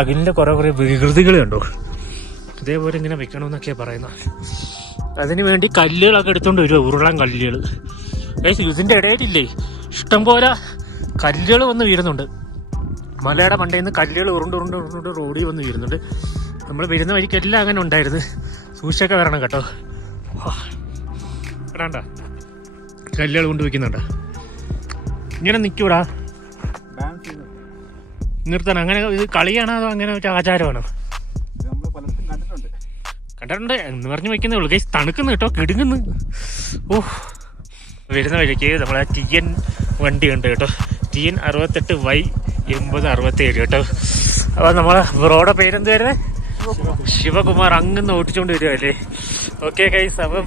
അകിലിൻ്റെ കുറേ വികൃതികൾ കണ്ടോ. ഇതേപോലെ ഇങ്ങനെ വെക്കണമെന്നൊക്കെയാണ് പറയുന്നത്. അതിന് വേണ്ടി കല്ലുകളൊക്കെ എടുത്തുകൊണ്ട് വരുമോ, ഉരുളൻ കല്ലുകൾ. ഇതിൻ്റെ ഇടയിലില്ലേ ഇഷ്ടംപോലെ കല്ലുകൾ വന്ന് വീഴുന്നുണ്ട്. മലയുടെ മണ്ടയിൽ നിന്ന് കല്ലുകൾ ഉരുണ്ട് റോഡിൽ വന്ന് വീഴുന്നുണ്ട്. നമ്മൾ വരുന്ന വഴിക്കെല്ലാം അങ്ങനെ ഉണ്ടായിരുന്നു. സൂക്ഷിച്ചൊക്കെ വരണം കേട്ടോ. ഇടാണ്ട കല്ലുകൾ കൊണ്ട് വയ്ക്കുന്നുണ്ട്. ഇങ്ങനെ നിൽക്കൂടാ, നിർത്താൻ. അങ്ങനെ ഇത് കളിയാണോ അതോ അങ്ങനെ ഒരു ആചാരമാണോ? കണ്ടിട്ടുണ്ട് എന്ന് പറഞ്ഞ് വയ്ക്കുന്നേ ഉള്ളൂ. ഗൈസ് തണുക്കുന്നു കേട്ടോ, കിടുങ്ങുന്നു. വരുന്ന വഴിക്ക് നമ്മളെ TN വണ്ടി ഉണ്ട് കേട്ടോ. TN 68Y 8067 കേട്ടോ. അപ്പോൾ നമ്മളെ ബ്രോയുടെ പേരെന്ത് വരുന്നത്? ശിവകുമാർ. അങ്ങ് ഓട്ടിച്ചുകൊണ്ട് വരുമല്ലേ. ഓക്കെ ഗൈസ്, അപ്പം